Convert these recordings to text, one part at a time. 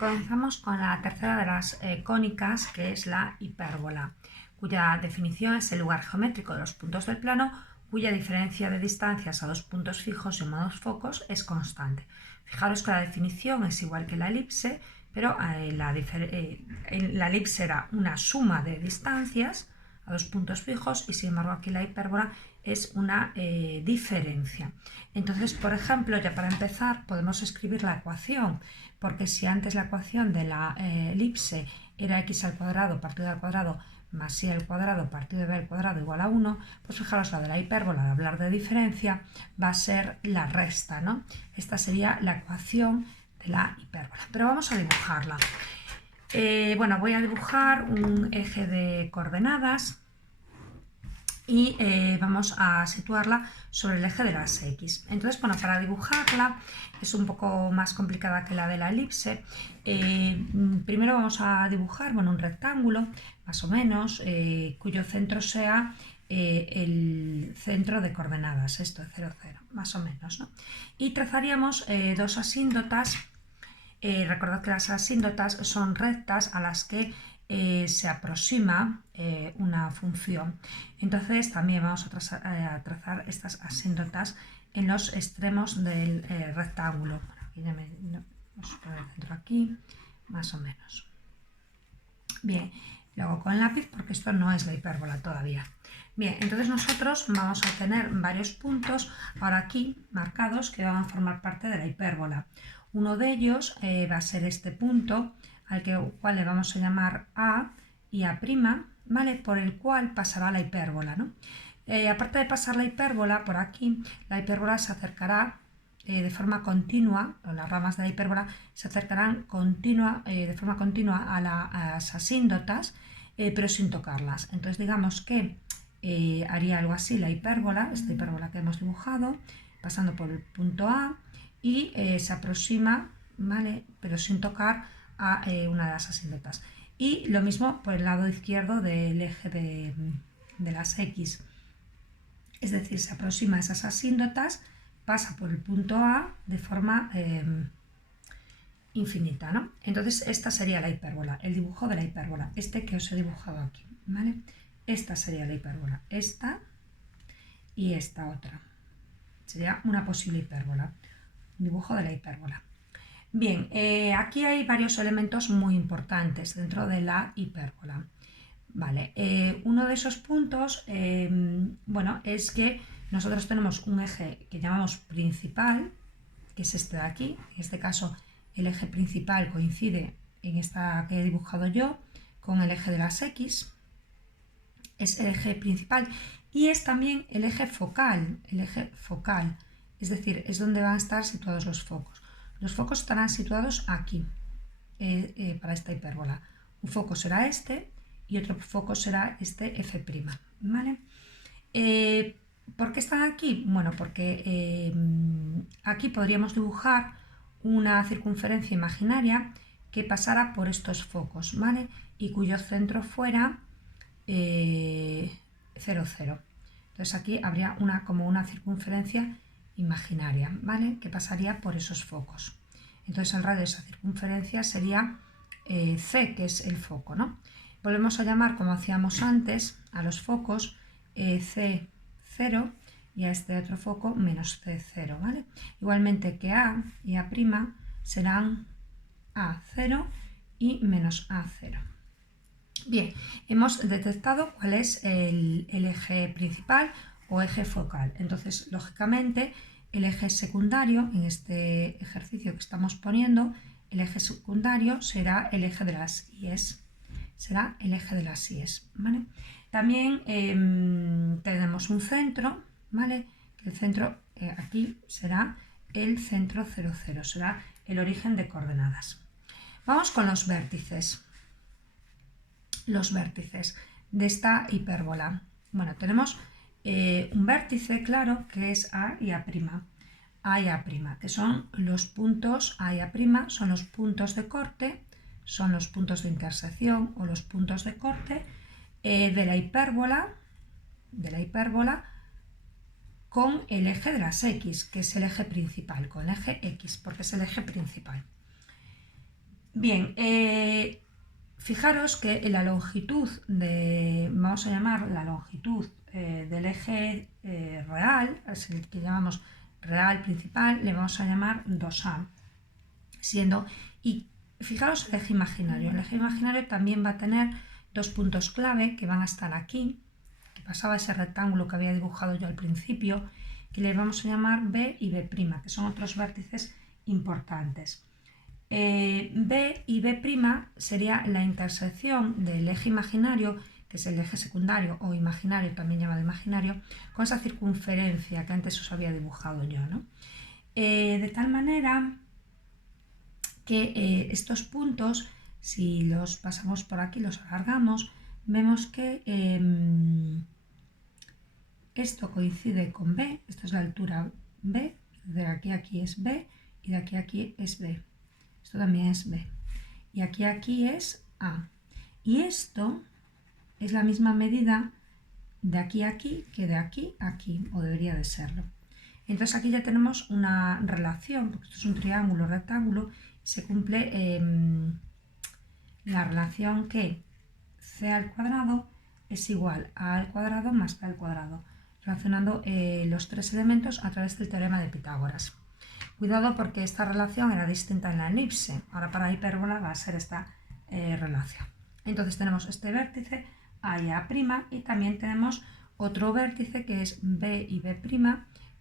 Comenzamos con la tercera de las cónicas, que es la hipérbola, cuya definición es el lugar geométrico de los puntos del plano cuya diferencia de distancias a dos puntos fijos y modos focos es constante. Fijaros que la definición es igual que la elipse, pero la elipse era una suma de distancias a dos puntos fijos y sin embargo aquí la hipérbola es una diferencia. Entonces, por ejemplo, ya para empezar podemos escribir la ecuación, porque si antes la ecuación de la elipse era x al cuadrado partido al cuadrado más y al cuadrado partido de b al cuadrado igual a 1, pues fijaros, la de la hipérbola, de hablar de diferencia, va a ser la resta, ¿no? Esta sería la ecuación de la hipérbola, pero vamos a dibujarla. Bueno, voy a dibujar un eje de coordenadas y vamos a situarla sobre el eje de las x. Entonces, bueno, para dibujarla es un poco más complicada que la de la elipse. Primero vamos a dibujar, bueno, un rectángulo, más o menos, cuyo centro sea el centro de coordenadas, esto es 0, 0, más o menos, ¿no? Y trazaríamos dos asíndotas. Recordad que las asíndotas son rectas a las que se aproxima una función. Entonces también vamos a trazar estas asíndotas en los extremos del rectángulo. Bueno, aquí vamos a poner el centro aquí, más o menos. Bien, luego con el lápiz, porque esto no es la hipérbola todavía. Bien, entonces nosotros vamos a tener varios puntos ahora aquí marcados que van a formar parte de la hipérbola. Uno de ellos va a ser este punto, al cual le vamos a llamar A y A', ¿vale? Por el cual pasará la hipérbola, ¿no? Aparte de pasar la hipérbola, por aquí, la hipérbola se acercará de forma continua, o las ramas de la hipérbola se acercarán de forma continua a las asíndotas, pero sin tocarlas. Entonces digamos que haría algo así la hipérbola, esta hipérbola que hemos dibujado, pasando por el punto A y se aproxima, ¿vale? Pero sin tocar a una de las asíndotas. Y lo mismo por el lado izquierdo del eje de las X, es decir, se aproxima a esas asíndotas, pasa por el punto A de forma infinita, ¿no? Entonces esta sería la hipérbola, el dibujo de la hipérbola, este que os he dibujado aquí, ¿vale? Esta sería la hipérbola, esta y esta otra. Sería una posible hipérbola, un dibujo de la hipérbola. Bien, aquí hay varios elementos muy importantes dentro de la hipérbola. Vale, uno de esos puntos, bueno, es que nosotros tenemos un eje que llamamos principal, que es este de aquí. En este caso, el eje principal coincide en esta que he dibujado yo con el eje de las X. Es el eje principal y es también el eje focal, es decir, es donde van a estar situados los focos. Los focos estarán situados aquí, para esta hipérbola. Un foco será este y otro foco será este F', ¿vale? ¿Por qué están aquí? Bueno, porque aquí podríamos dibujar una circunferencia imaginaria que pasara por estos focos, ¿vale? Y cuyo centro fuera 0, 0. Entonces aquí habría como una circunferencia imaginaria, ¿vale? Que pasaría por esos focos. Entonces el radio de esa circunferencia sería C, que es el foco, ¿no? Volvemos a llamar, como hacíamos antes, a los focos C0 y a este otro foco menos C0, ¿vale? Igualmente que A y A' serán A0 y menos A0. Bien, hemos detectado cuál es el eje principal o eje focal. Entonces, lógicamente, el eje secundario, en este ejercicio que estamos poniendo, el eje secundario será el eje de las I's. Será el eje de las I's, ¿vale? También tenemos un centro, ¿vale? El centro aquí será el centro 0, 0, será el origen de coordenadas. Vamos con los vértices. Los vértices de esta hipérbola. Bueno, tenemos un vértice, claro, que es A y A'. A y A', que son los puntos A y A', son los puntos de corte, son los puntos de intersección o los puntos de corte de la hipérbola con el eje de las X, que es el eje principal, con el eje X, porque es el eje principal. Bien, fijaros que la longitud vamos a llamar la longitud del eje real, es el que llamamos real principal, le vamos a llamar 2A, y fijaros el eje imaginario también va a tener dos puntos clave que van a estar aquí, que pasaba ese rectángulo que había dibujado yo al principio, que le vamos a llamar B y B', que son otros vértices importantes. B y B' sería la intersección del eje imaginario, que es el eje secundario o imaginario, también llamado imaginario, con esa circunferencia que antes os había dibujado yo, ¿no? De tal manera que estos puntos, si los pasamos por aquí, los alargamos, vemos que esto coincide con B, esto es la altura B, de aquí a aquí es B y de aquí a aquí es B. Esto también es B. Y aquí es A. Y esto es la misma medida de aquí a aquí que de aquí a aquí, o debería de serlo. Entonces aquí ya tenemos una relación, porque esto es un triángulo rectángulo, y se cumple la relación que c al cuadrado es igual a al cuadrado más b al cuadrado, relacionando los tres elementos a través del teorema de Pitágoras. Cuidado porque esta relación era distinta en la elipse, ahora para la hipérbola va a ser esta relación. Entonces tenemos este vértice A y A', y también tenemos otro vértice que es B y B',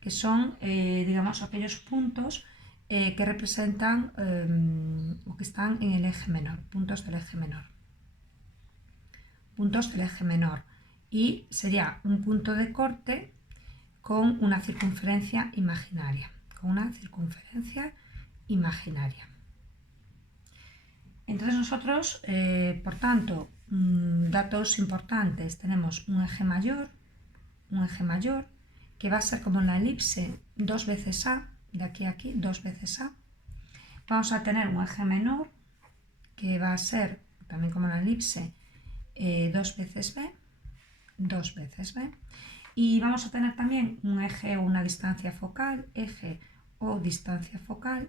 que son digamos aquellos puntos que representan o que están en el eje menor, puntos del eje menor. Puntos del eje menor. Y sería un punto de corte con una circunferencia imaginaria. Entonces nosotros, por tanto, datos importantes, tenemos un eje mayor, que va a ser como en la elipse 2 veces A, de aquí a aquí 2 veces A. Vamos a tener un eje menor, que va a ser también como en la elipse 2 veces B, 2 veces B. Y vamos a tener también un eje o una distancia focal, eje o distancia focal,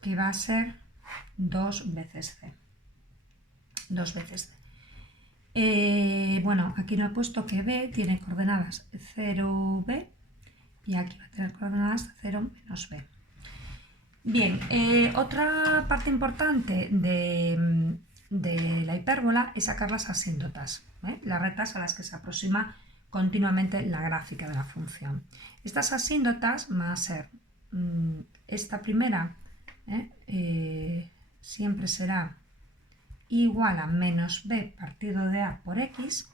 que va a ser 2 veces C. 2 veces C. Bueno, aquí no he puesto que B tiene coordenadas 0B y aquí va a tener coordenadas 0 menos B. Bien, otra parte importante de la hipérbola es sacar las asíntotas, las rectas a las que se aproxima continuamente la gráfica de la función. Estas asíntotas van a ser esta primera, siempre será igual a menos b partido de a por x,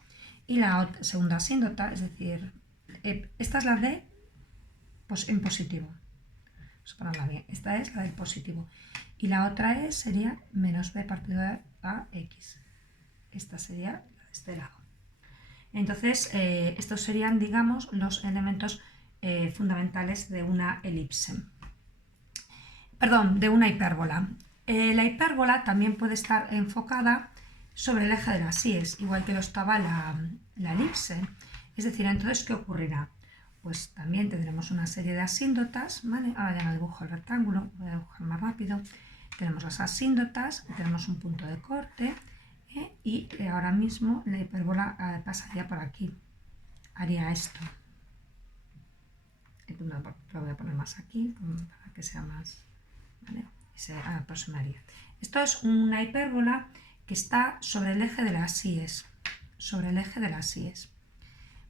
y la segunda asíntota, es decir, esta es la d en positivo. Vamos a ponerla bien. Esta es la del positivo. Y la otra sería menos b partido de a x. Esta sería la de este lado. Entonces, estos serían, digamos, los elementos fundamentales de una elipse. Perdón, de una hipérbola. La hipérbola también puede estar enfocada sobre el eje de las síes, igual que lo estaba la elipse. Es decir, entonces, ¿qué ocurrirá? Pues también tendremos una serie de asíntotas, ¿vale? Ahora ya no dibujo el rectángulo, voy a dibujar más rápido. Tenemos las asíntotas, tenemos un punto de corte, y ahora mismo la hipérbola pasaría por aquí, haría esto. Lo voy a poner más aquí para que sea más, ¿vale? Y se aproximaría. Esto es una hipérbola que está sobre el eje de las síes,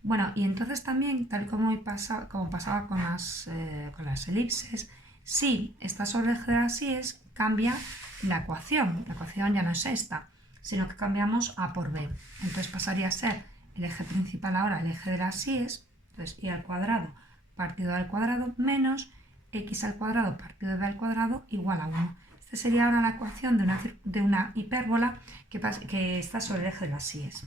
Bueno, y entonces también, tal como pasaba con las elipses, si está sobre el eje de las síes, cambia la ecuación. La ecuación ya no es esta, sino que cambiamos a por b. Entonces pasaría a ser el eje principal ahora, el eje de las síes, entonces y al cuadrado partido del cuadrado menos x al cuadrado partido de b al cuadrado igual a 1. Esta sería ahora la ecuación de una hipérbola que está sobre el eje de las síes.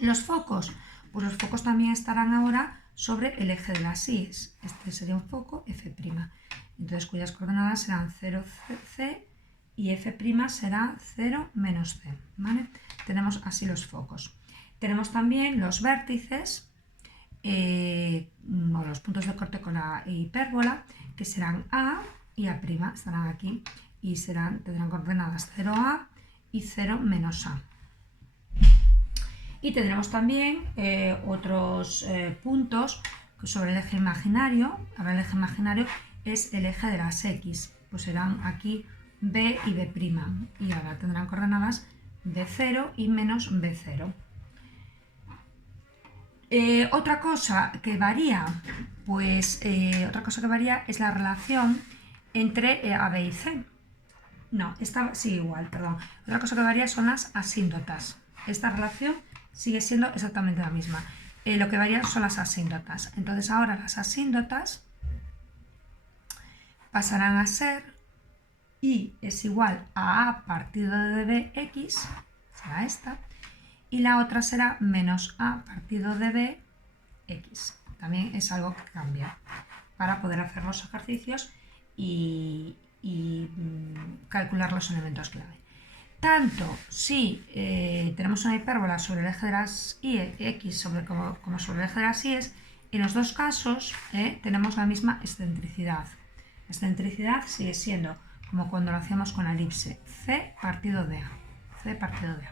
Los focos, pues los focos también estarán ahora sobre el eje de las síes. Este sería un foco F', entonces cuyas coordenadas serán 0, C y F' será 0 menos C, ¿vale? Tenemos así los focos. Tenemos también los vértices, o los puntos de corte con la hipérbola, que serán A y A' estarán aquí y tendrán coordenadas 0A y 0 menos A. Y tendremos también otros puntos sobre el eje imaginario. Ahora el eje imaginario es el eje de las X, pues serán aquí B y B', y ahora tendrán coordenadas B0 y menos B0. Otra cosa que varía, es la relación entre A, B y C. No, esta sigue igual, perdón. Otra cosa que varía son las asíntotas. Esta relación sigue siendo exactamente la misma. Lo que varía son las asíntotas. Entonces ahora las asíntotas pasarán a ser I es igual a A partido de BX, será esta, y la otra será menos A partido de BX. También es algo que cambia para poder hacer los ejercicios y calcular los elementos clave. Tanto si tenemos una hipérbola sobre el eje de las X como sobre el eje de las Y, en los dos casos tenemos la misma excentricidad. La excentricidad sigue siendo como cuando lo hacíamos con la elipse, C partido de A. C partido de A.